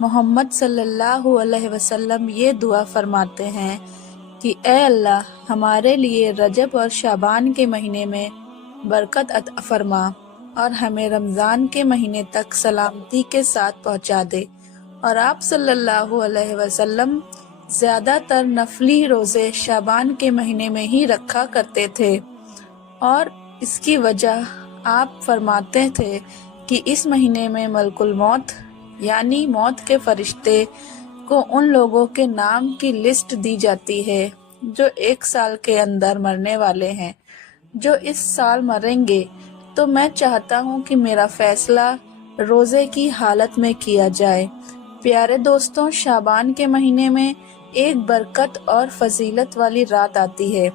محمد صلی اللہ علیہ وسلم یہ دعا فرماتے ہیں کہ اے اللہ ہمارے لیے رجب اور شعبان کے مہینے میں برکت عطا فرما اور ہمیں رمضان کے مہینے تک سلامتی کے ساتھ پہنچا دے۔ اور آپ صلی اللہ علیہ وسلم زیادہ تر نفلی روزے شعبان کے مہینے میں ہی رکھا کرتے تھے، اور اس کی وجہ آپ فرماتے تھے کہ اس مہینے میں ملک الموت یعنی موت کے فرشتے کو ان لوگوں کے نام کی لسٹ دی جاتی ہے جو 1 سال کے اندر مرنے والے ہیں۔ جو اس سال مریں گے تو میں چاہتا ہوں کہ میرا فیصلہ روزے کی حالت میں کیا جائے۔ پیارے دوستوں، شعبان کے مہینے میں ایک برکت اور فضیلت والی رات آتی ہے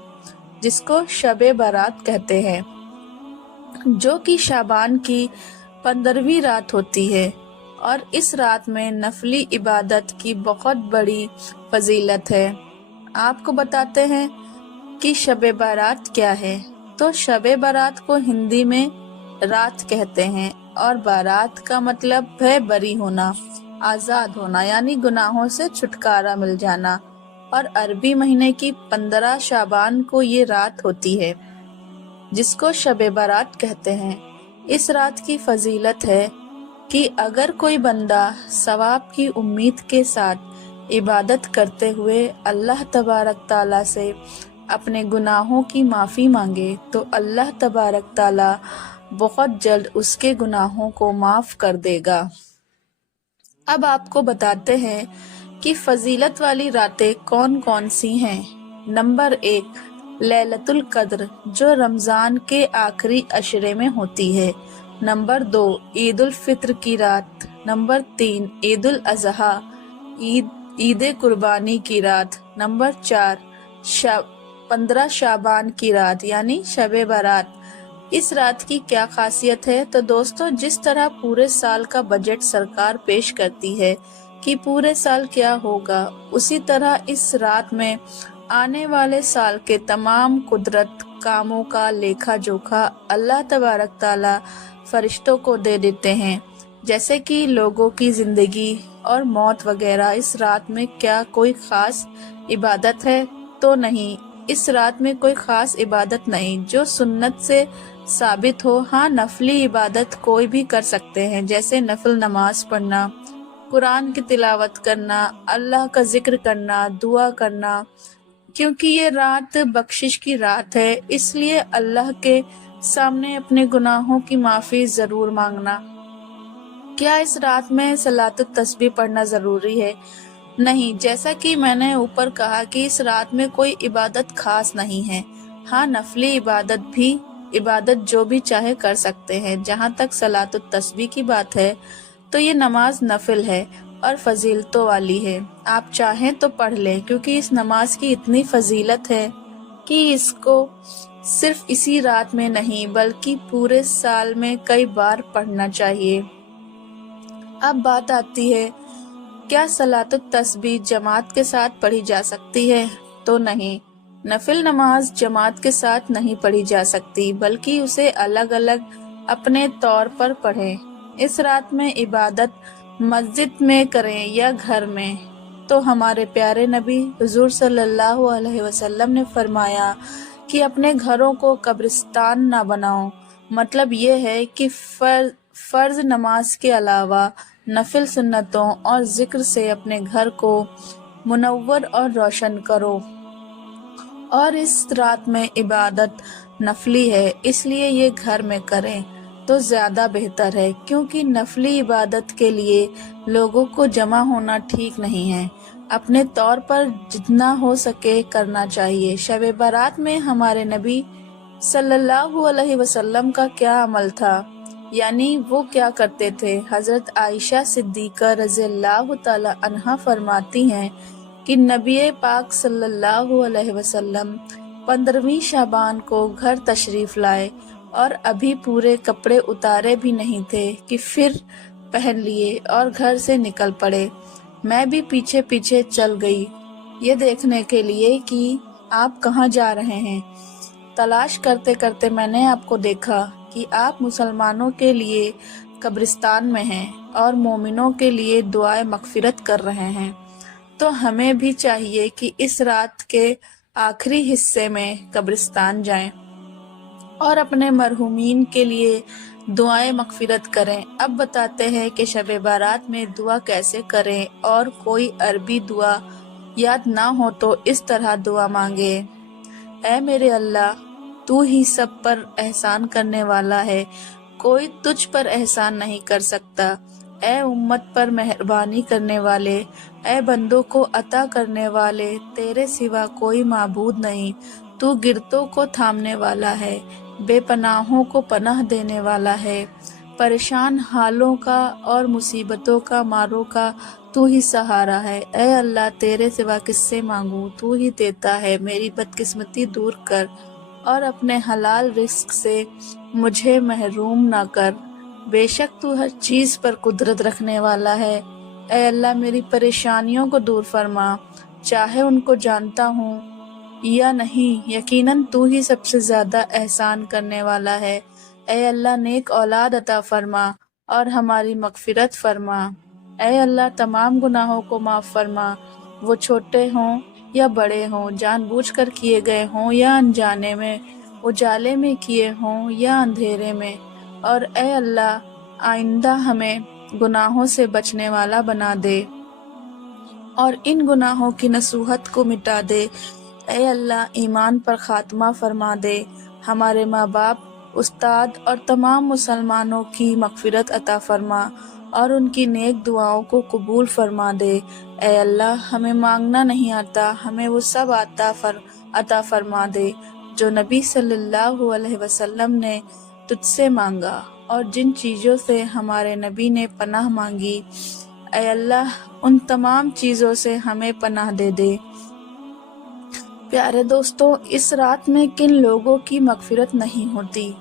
جس کو شب برات کہتے ہیں، جو کہ شعبان کی 15ویں رات ہوتی ہے، اور اس رات میں نفلی عبادت کی بہت بڑی فضیلت ہے۔ آپ کو بتاتے ہیں کہ شب برات کیا ہے۔ تو شب برات کو ہندی میں رات کہتے ہیں، اور بارات کا مطلب ہے بری ہونا، آزاد ہونا، یعنی گناہوں سے چھٹکارا مل جانا، اور عربی مہینے کی 15 شعبان کو یہ رات ہوتی ہے جس کو شب برات کہتے ہیں۔ اس رات کی فضیلت ہے کہ اگر کوئی بندہ ثواب کی امید کے ساتھ عبادت کرتے ہوئے اللہ تبارک تعالیٰ سے اپنے گناہوں کی معافی مانگے تو اللہ تبارک تعالیٰ بہت جلد اس کے گناہوں کو معاف کر دے گا۔ اب آپ کو بتاتے ہیں کہ فضیلت والی راتیں کون کون سی ہیں۔ نمبر 1، لیلۃ القدر جو رمضان کے آخری عشرے میں ہوتی ہے۔ نمبر 2، عید الفطر کی رات۔ نمبر 3، عید الاضحیٰ، عید قربانی کی رات۔ نمبر 4، 15 شعبان کی رات یعنی شب برات۔ اس رات کی کیا خاصیت ہے؟ تو دوستو، جس طرح پورے سال کا بجٹ سرکار پیش کرتی ہے کہ پورے سال کیا ہوگا، اسی طرح اس رات میں آنے والے سال کے تمام قدرت کاموں کا لیکھا جوکھا اللہ تبارک تعالیٰ فرشتوں کو دے دیتے ہیں، جیسے کہ لوگوں کی زندگی اور موت وغیرہ۔ اس رات میں کیا کوئی خاص عبادت ہے؟ تو نہیں، اس رات میں کوئی خاص عبادت نہیں جو سنت سے ثابت ہو۔ ہاں، نفلی عبادت کوئی بھی کر سکتے ہیں، جیسے نفل نماز پڑھنا، قرآن کی تلاوت کرنا، اللہ کا ذکر کرنا، دعا کرنا، کیونکہ یہ رات بخشش کی رات ہے، اس لیے اللہ کے سامنے اپنے گناہوں کی معافی ضرور مانگنا۔ کیا اس رات میں صلاۃ التسبیح پڑھنا ضروری ہے؟ نہیں، جیسا کہ میں نے اوپر کہا کہ اس رات میں کوئی عبادت خاص نہیں ہے۔ ہاں، نفلی عبادت جو بھی چاہے کر سکتے ہیں۔ جہاں تک صلاۃ التسبیح کی بات ہے تو یہ نماز نفل ہے اور فضیلتوں والی ہے، آپ چاہیں تو پڑھ لیں، کیونکہ اس نماز کی اتنی فضیلت ہے کہ اس کو صرف اسی رات میں نہیں بلکہ پورے سال میں کئی بار پڑھنا چاہیے۔ اب بات آتی ہے، کیا صلاۃ التسبیح جماعت کے ساتھ پڑھی جا سکتی ہے؟ تو نہیں، نفل نماز جماعت کے ساتھ نہیں پڑھی جا سکتی، بلکہ اسے الگ الگ اپنے طور پر پڑھیں۔ اس رات میں عبادت مسجد میں کریں یا گھر میں، تو ہمارے پیارے نبی حضور صلی اللہ علیہ وسلم نے فرمایا کہ اپنے گھروں کو قبرستان نہ بناؤ۔ مطلب یہ ہے کہ فرض نماز کے علاوہ نفل سنتوں اور ذکر سے اپنے گھر کو منور اور روشن کرو۔ اور اس رات میں عبادت نفلی ہے، اس لیے یہ گھر میں کریں تو زیادہ بہتر ہے، کیونکہ نفلی عبادت کے لیے لوگوں کو جمع ہونا ٹھیک نہیں ہے۔ اپنے طور پر جتنا ہو سکے کرنا چاہیے۔ شب برات میں ہمارے نبی صلی اللہ علیہ وسلم کا کیا عمل تھا، یعنی وہ کیا کرتے تھے؟ حضرت عائشہ صدیقہ رضی اللہ تعالی عنہا فرماتی ہیں کہ نبی پاک صلی اللہ علیہ وسلم 15ویں شعبان کو گھر تشریف لائے اور ابھی پورے کپڑے اتارے بھی نہیں تھے کہ پھر پہن لیے اور گھر سے نکل پڑے۔ میں بھی پیچھے پیچھے چل گئی یہ دیکھنے کے لیے کہ آپ کہاں جا رہے ہیں۔ تلاش کرتے کرتے میں نے آپ کو دیکھا کہ آپ مسلمانوں کے لیے قبرستان میں ہیں اور مومنوں کے لیے دعائے مغفرت کر رہے ہیں، تو ہمیں بھی چاہیے کہ اس رات کے آخری حصے میں قبرستان جائیں اور اپنے مرحومین کے لیے دعائیں مغفرت کریں۔ اب بتاتے ہیں کہ شب بارات میں دعا کیسے کریں، اور کوئی عربی دعا یاد نہ ہو تو اس طرح دعا مانگے: اے میرے اللہ، تو ہی سب پر احسان کرنے والا ہے، کوئی تجھ پر احسان نہیں کر سکتا۔ اے امت پر مہربانی کرنے والے، اے بندوں کو عطا کرنے والے، تیرے سوا کوئی معبود نہیں، تو گرتوں کو تھامنے والا ہے، بے پناہوں کو پناہ دینے والا ہے، پریشان حالوں کا اور مصیبتوں کا ماروں کا تو ہی سہارا ہے۔ اے اللہ، تیرے سوا کس سے مانگوں، تو ہی دیتا ہے، میری بدقسمتی دور کر اور اپنے حلال رزق سے مجھے محروم نہ کر، بے شک تو ہر چیز پر قدرت رکھنے والا ہے۔ اے اللہ، میری پریشانیوں کو دور فرما، چاہے ان کو جانتا ہوں یا نہیں، یقیناً تو ہی سب سے زیادہ احسان کرنے والا ہے۔ اے اللہ، نیک اولاد عطا فرما اور ہماری مغفرت فرما۔ اے اللہ، تمام گناہوں کو معاف فرما، وہ چھوٹے ہوں یا بڑے ہوں، جان بوجھ کر کیے گئے ہوں یا انجانے میں، اجالے میں کیے ہوں یا اندھیرے میں۔ اور اے اللہ، آئندہ ہمیں گناہوں سے بچنے والا بنا دے اور ان گناہوں کی نصوحت کو مٹا دے۔ اے اللہ، ایمان پر خاتمہ فرما دے، ہمارے ماں باپ، استاد اور تمام مسلمانوں کی مغفرت عطا فرما اور ان کی نیک دعاؤں کو قبول فرما دے۔ اے اللہ، ہمیں مانگنا نہیں آتا، ہمیں وہ سب عطا فرما دے جو نبی صلی اللہ علیہ وسلم نے تجھ سے مانگا اور جن چیزوں سے ہمارے نبی نے پناہ مانگی۔ اے اللہ، ان تمام چیزوں سے ہمیں پناہ دے دے۔ پیارے دوستوں، اس رات میں کن لوگوں کی مغفرت نہیں ہوتی؟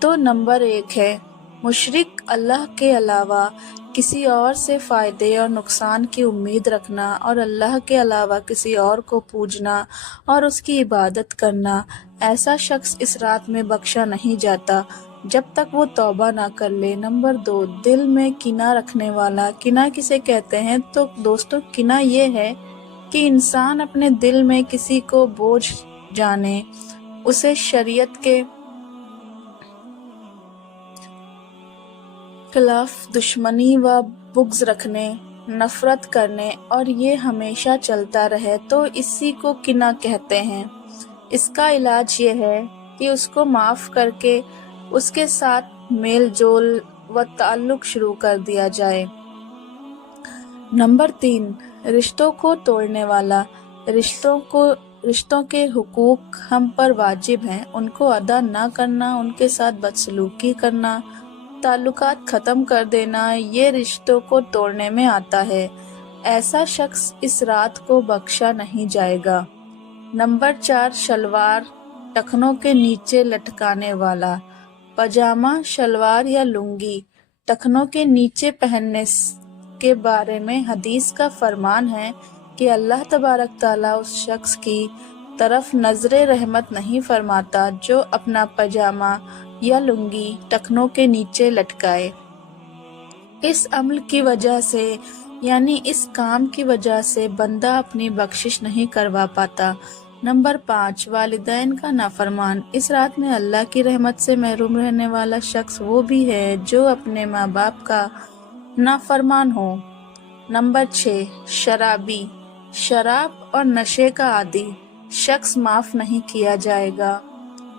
تو نمبر 1 ہے مشرک، اللہ کے علاوہ کسی اور سے فائدے اور نقصان کی امید رکھنا اور اللہ کے علاوہ کسی اور کو پوجنا اور اس کی عبادت کرنا۔ ایسا شخص اس رات میں بخشا نہیں جاتا جب تک وہ توبہ نہ کر لے۔ نمبر 2، دل میں کینہ رکھنے والا۔ کینہ کسے کہتے ہیں؟ تو دوستوں، کینہ یہ ہے کہ انسان اپنے دل میں کسی کو بوجھ جانے، اسے شریعت کے خلاف دشمنی و بغض رکھنے، نفرت کرنے، اور یہ ہمیشہ چلتا رہے تو اسی کو کینہ کہتے ہیں۔ اس کا علاج یہ ہے کہ اس کو معاف کر کے اس کے ساتھ میل جول و تعلق شروع کر دیا جائے۔ نمبر 3، رشتوں کو توڑنے والا۔ رشتوں کے حقوق ہم پر واجب ہیں، ان کو ادا نہ کرنا، ان کے ساتھ بدسلوکی کرنا، تعلقات ختم کر دینا، یہ رشتوں کو توڑنے میں آتا ہے۔ ایسا شخص اس رات کو بخشا نہیں جائے گا۔ نمبر 4، شلوار ٹخنوں کے نیچے لٹکانے والا۔ پاجامہ، شلوار یا لنگی ٹخنوں کے نیچے پہننے کے بارے میں حدیث کا فرمان ہے کہ اللہ تبارک تعالیٰ اس شخص کی طرف نظر رحمت نہیں فرماتا جو اپنا پاجامہ یا لنگی ٹخنوں کے نیچے لٹکائے۔ اس عمل کی وجہ سے، یعنی اس کام کی وجہ سے، بندہ اپنی بخشش نہیں کروا پاتا۔ نمبر 5، والدین کا نافرمان۔ اس رات میں اللہ کی رحمت سے محروم رہنے والا شخص وہ بھی ہے جو اپنے ماں باپ کا نافرمان ہو۔ نمبر 6، شرابی۔ شراب اور نشے کا عادی شخص معاف نہیں کیا جائے گا۔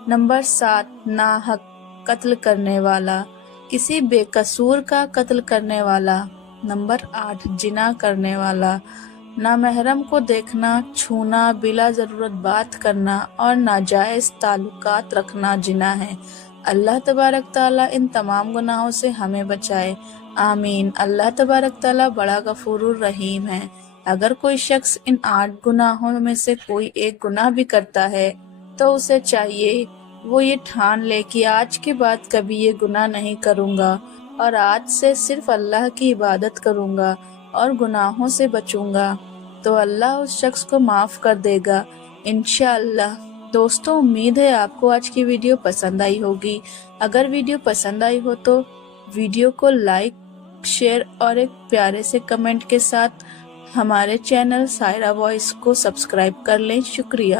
نمبر 7، ناحق قتل کرنے والا۔ کسی بے قصور کا قتل کرنے والا۔ نمبر 8، زنا کرنے والا۔ نامحرم کو دیکھنا، چھونا، بلا ضرورت بات کرنا اور ناجائز تعلقات رکھنا زنا ہے۔ اللہ تبارک تعالیٰ ان تمام گناہوں سے ہمیں بچائے، آمین۔ اللہ تبارک تعالیٰ بڑا غفور الرحیم ہے۔ اگر کوئی شخص ان 8 گناہوں میں سے کوئی ایک گناہ بھی کرتا ہے تو اسے چاہیے وہ یہ ٹھان لے کہ آج کے بعد کبھی یہ گناہ نہیں کروں گا اور آج سے صرف اللہ کی عبادت کروں گا اور گناہوں سے بچوں گا، تو اللہ اس شخص کو معاف کر دے گا انشاءاللہ۔ دوستوں، امید ہے آپ کو آج کی ویڈیو پسند آئی ہوگی۔ اگر ویڈیو پسند آئی ہو تو ویڈیو کو لائک، شیئر اور ایک پیارے سے کمنٹ کے ساتھ ہمارے چینل سائرہ وائس کو سبسکرائب کر لیں۔ شکریہ۔